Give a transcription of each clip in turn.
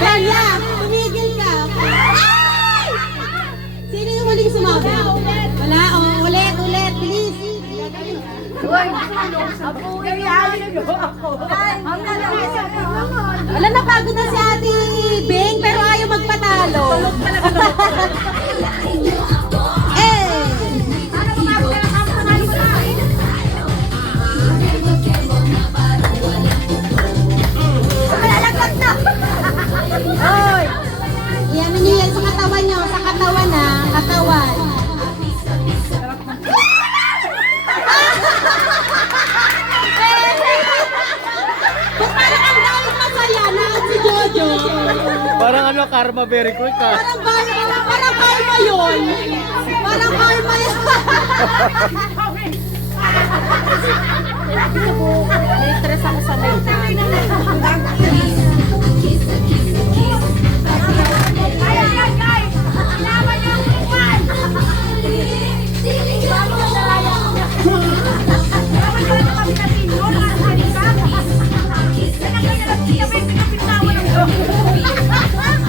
Bella, tumigil ka. Ay! Sino yung huling sumabi? Wala, oh, ulit, please. Wala, napagod na si Ate Bing, pero ayaw magpatalo. Eh! Hoy! Iyan niyo yan sa katawan niyo, sa katawan na, katawan. Ba't parang ang daming masaya na si Jojo? Parang ano, karma very quick ah. Parang karma yun. Parang karma yun. May stress ako sa may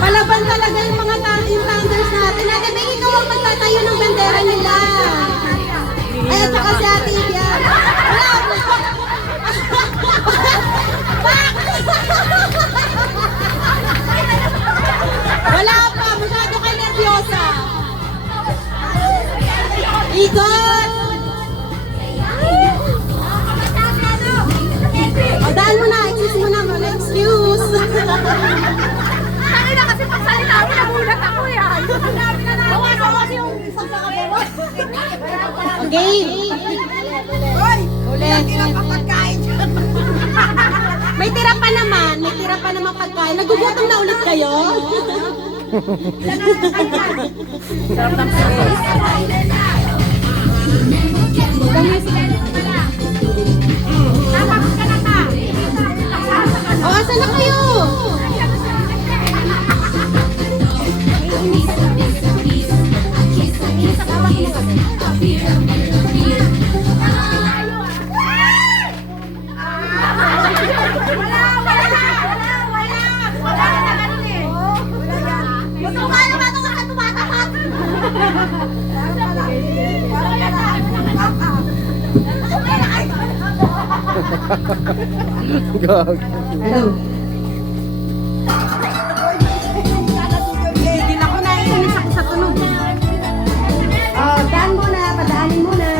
Palaban talaga yung mga thunders natin. Ate Bing, ikaw ang magtatayo ng bandera nila. Ay, at saka si Ate Ibia. Wala pa, masyado kayo nervyosa. Ikot! O, daan mo na, excuse mo na, wala excuse. Tangin na kasi pagsalita mo, nagulat ako yan. Bawas yung isang kakabawat. Okay. Ulit. May tira pa naman pagkain. Nagugutom na ulit kayo? Sarap ng O, asan na kayo? Gag. Hello. Tigil ako na, inis ako sa tunog. Daan mo na, padaanin mo na.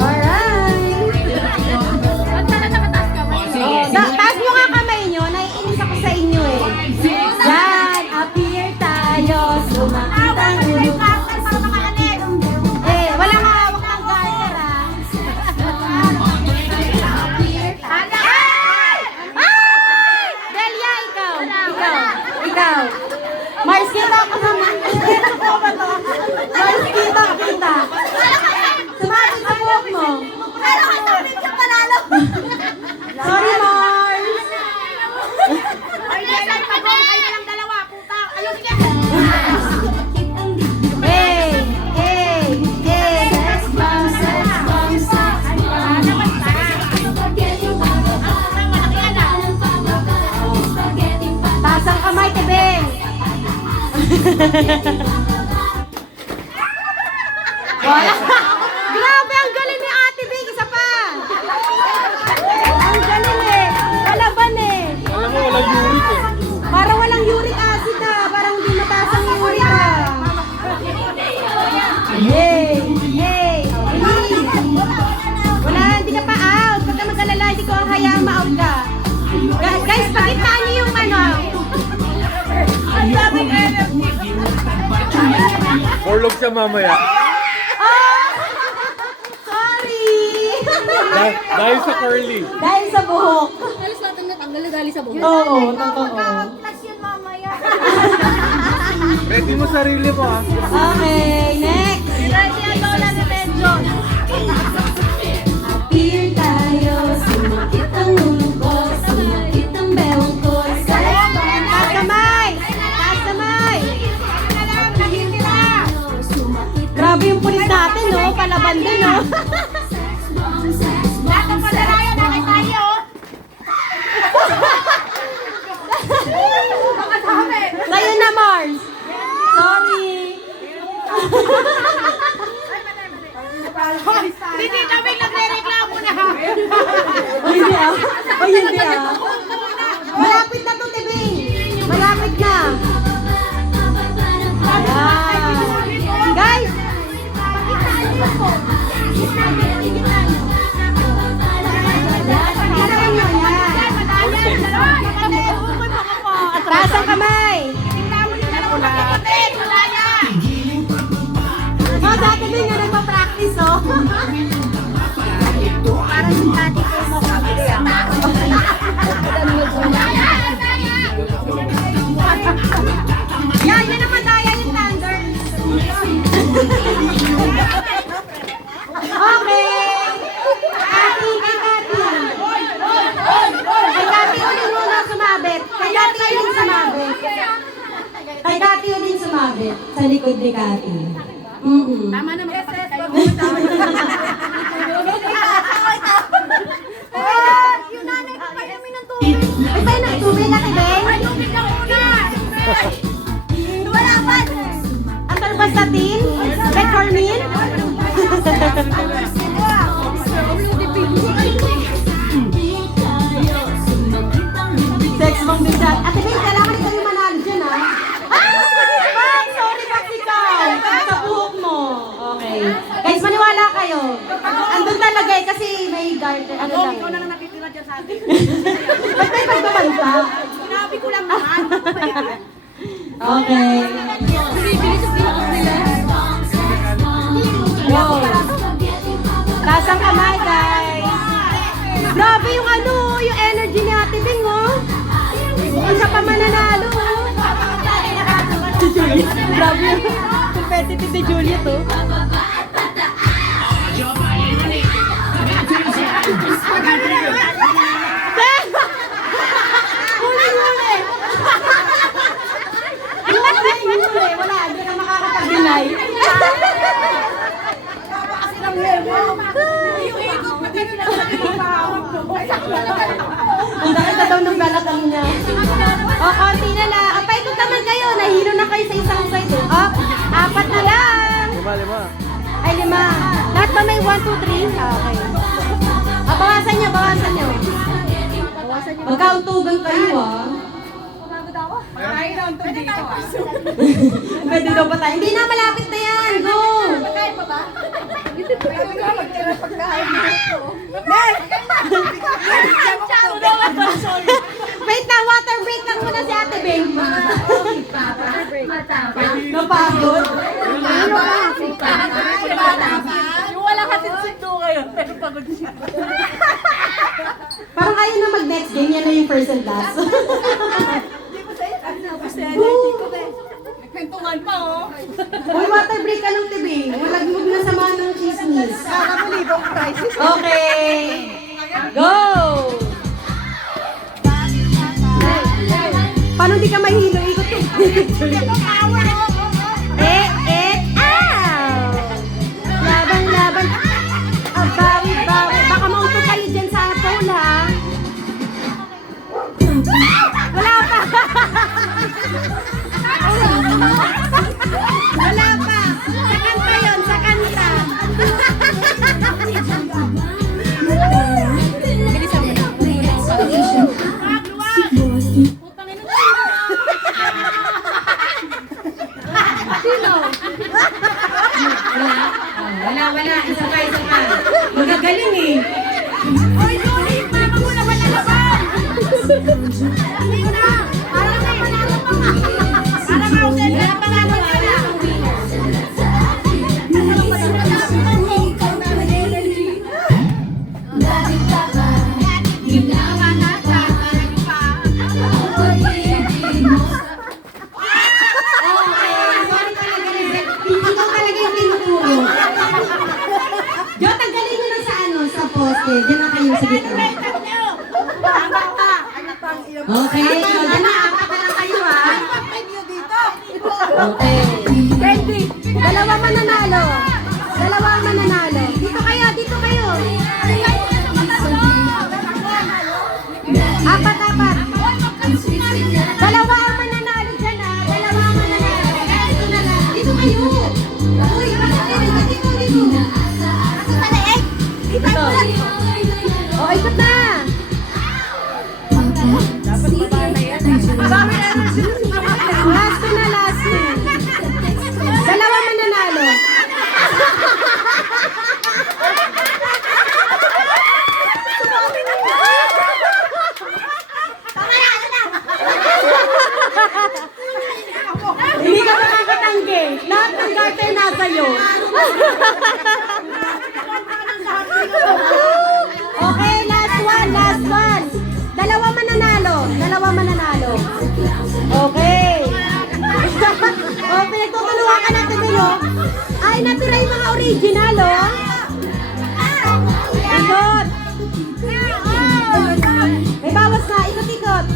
Alright. Taas mo nga kamay nyo, naiinis ako sa inyo eh. Yan, appear tayo, sumakit ang ulo. Eh, wala nga hawak ng garter ah. Delia, ikaw. Mars, kita ako naman. Mars, kita. Sumabit sa buhok mo. Sorry, Mars. Hey. Taas ang kamay, Tebeng. Wala. Grabe, ang galing ni Ate Bing. Isa pa. Ang galing eh. Palaban eh. Alam mo, walang uric eh. Parang walang uric acid na. Parang hindi mataas ang uric ah. Hey. Wala, hindi ka pa out. Huwag ka mag-alala, hindi ko hayaan ma-out ka. Guys, pakitaan niyo yung ano. Orlog siya mamaya. Sorry. Dahil sa curly. Dahil sa buhok. Alis natin na tanggal na dali sa buhok. Oo, totoo. Plus yun mamaya. Ready mo sarili mo ah. Okay, next. Ready ang lola ni Benjo. Appear tayo, sumakit ang ulo ko, sumakit ang bewang ko. Taas kamay! Grabe yung pulis natin, no? Palaban din, no? Lahat ng padalayan, nakit tayo. Hindi kami nagre-reklamo na. O hindi ah. O hindi ah. Malapit na to, Tibing. Malapit na. Ayan. Guys! Ganahan nyo yan. Taas ang kamay. O, sa Tibing nga nagpa-practice, oh. Parang si Tati ko mo kabili Yan, yan ang madaya yung thunders. Okay. Ati, kay Kati. Kay Kati ulit muna sumabit. Kay Kati ulit sumabit. Kay Kati ulit sumabit. Sa likod ni Kati. Tama naman kapatid kayo. Yung nanay ko pa namin ng tubig. Ay, tayo ng tubig na Tibing. Tubig na una. Wala pa. Ang talbasatin? Metformin? Sex bomb din siya. Ate Bing, kailangan ikaw yung manalo dyan, ha? Ay, sorry kasi ikaw. Sa buhok mo. Okay. Guys, maniwala kayo. Andun talaga eh, kasi may garter. Ano lang. Ikaw na lang natitira dyan sa atin. Ba't may pagbabanta? Sinabi ko lang naman. Okay. Bibilis yung pinakot nila. Wow. Taas ang kamay, guys. Grabe yung ano, yung energy ni Ate Bing, oh. Isa pa mananalo, oh. Si Juliet. Grabe yung competitive ni Juliet, oh. Huli-huli. Huli-huli. Wala, hindi na makakapag-deny. Ang sakit na daw ng balakang niya. O, konti na lang. Ang paikot naman kayo. Nahilo na kayo sa isang side. O, 4 na lang. 5. Ay, 5. Lahat ba may 1, 2, 3? Okay. O, bawasan nyo, bawasan nyo. Magkauntugan kayo, ah. Pwede daw ba tayo? Hindi na, malapit na yan. Go! Pagkain pa ba? Magtira pagkain dito. Wait na, water break lang muna si Ate Bing. Napagod. Yung wala kasing sundo ngayon, pero pagod siya. Parang ayaw na mag-next game, yan na yung first and last. Nagkwentuhan pa, oh. Uy, water break ka lang, Tibing. Malagmog na sama ng chismis. Okay. Go! Paano di ka mahilo? Ikot ko. Laban, laban. Bawi, bawi. Baka mauto kayo dyan sa pole, ha? Wala pa. Wala pa. Sa kanta yun, sa kanta. Bilisan mo na. Sino? Wala. Isa pa. Magagaling eh. Oy, sorry, mama mo na malalaban. Hindi na. Parang may panalo pa nga. Parang ako din. Wala panalo ka na. Sorry talaga, Lizette. Ikaw talaga yung tinuturo. Jo, tanggalin nyo na sa poste. Diyan na kayo sa gitna. Okay, so diyan na. Apat na lang kayo, ha? Okay. Dalawa mananalo. Dito kayo. Apat. Dalawa ang mananalo dyan, ha? Dito kayo. Uy, dito. Last na last na. Dalawa mananalo. Hindi ka makakatanggi. Lahat ng garter nasa iyo. Okay, last one, last one. Dalawa mananalo. Dalawa mananalo. Okay. O, pinagtutulungan ka natin din, oh. Ay, natira yung mga original, oh. Ikot. May bawas na. Ikot-ikot.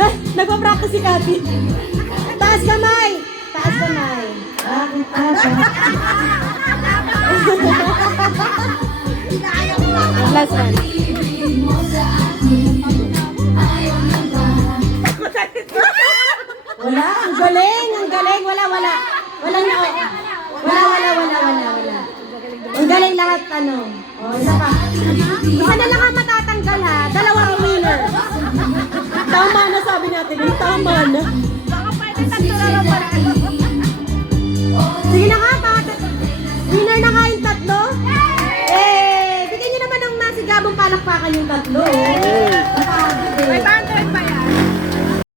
Eh, nagpa-practice si Cathy. Taas kamay. Taas kamay. Last one. Wala, ang galing, ang galing. Wala. Walang na. Wala. Ang galing lahat, ano. O, isa pa. Isa na lang ang matatanggal, ha. Dalawang winner. Tama na, sabi natin. Tama na.